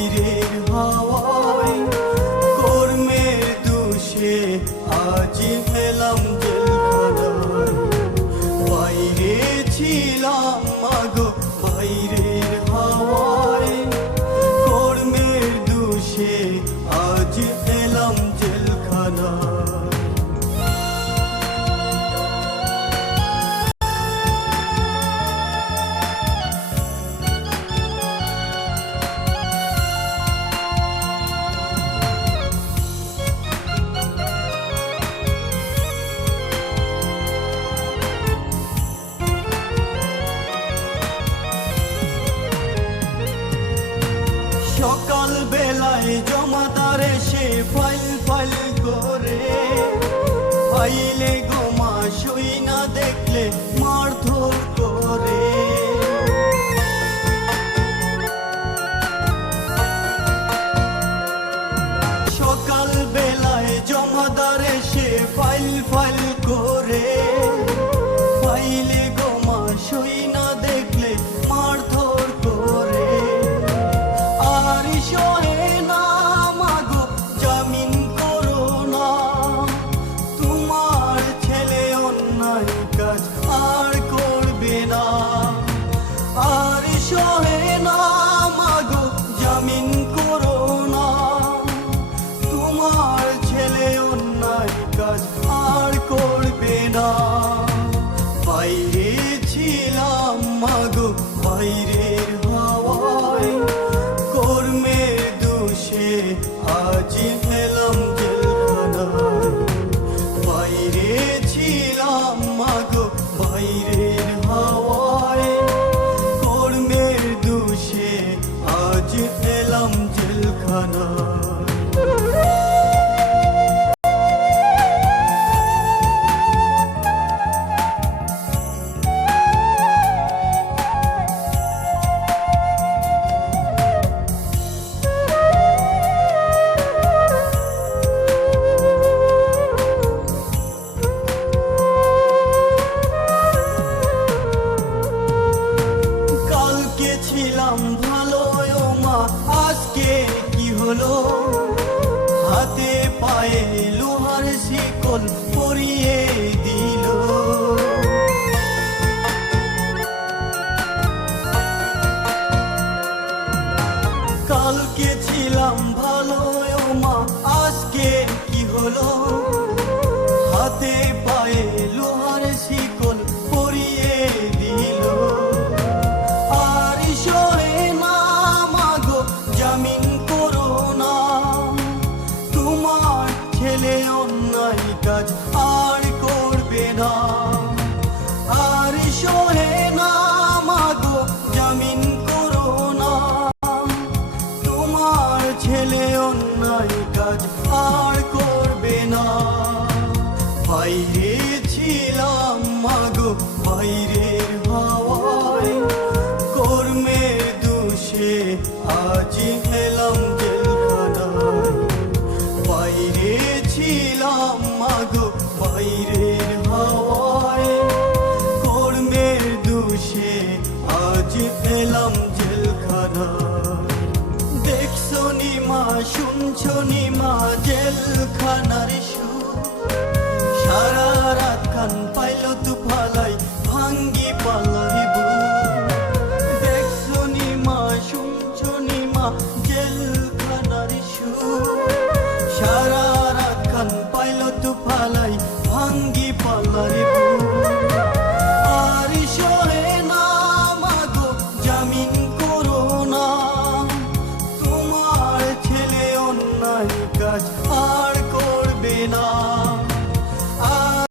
বাইরের হাওয়ায় কর্মের দোষে আজ এলাম জেলখানায়। বাইরে ছিলাম মাগো বাইরের হাওয়ায় কর্মের দোষে আজ এলাম জেলখানায়। সকাল বেলায় জমাদার এসে ফাইল ফাইল করে ফাইলে গোমা সই না দেখলে মারধর করে। সকাল বেলায় জমাদার এসে ফাইল ফাইল করে ফাইলে গোমা সই না দেখলে মারধর করে। আর সহে না মাগো জামিন করো না, তোমার ছেলে অন্যায় কাজ আর করবে না। আর সহে না মাগো জামিন করো না, তোমার ছেলে অন্যায় কাজ আর করবে না। বাইরে ছিলাম মাগো বাইরের হাওয়ায় কর্মের দোষে আজ এলাম জেলখানায়। বাইরে ছিলাম মাগো বাইরের হাওয়ায় কর্মের দোষে আজ এলাম জেলখানায়। ছিলাম ভালো ও মা আজকে কি হলো, হাতে পায়ে লোহার শিকল পরিয়ে দিল। কালকে ছিলাম ভালো ও মা আজকে কি হলো, হাতে পায়ে লোহার শিকল পরিয়ে দিল। জামিন করো না, তোমার ছেলে অন্যায় কাজ আর করবে না। আর সহে না মাগো জামিন করো না, তোমার ছেলে অন্যায় কাজ আর করবে না। বাইরে ছিলাম মাগো বাইরের হাওয়ায় কর্মের দোষে আজ এলাম জেলখানায়। বাইরে ছিলাম মাগো বাইরের হাওয়ায় কর্মের দোষে আজ এলাম জেলখানায়। দেখছো নি মা শুনছো নি মা জেলখানার সুর, সারা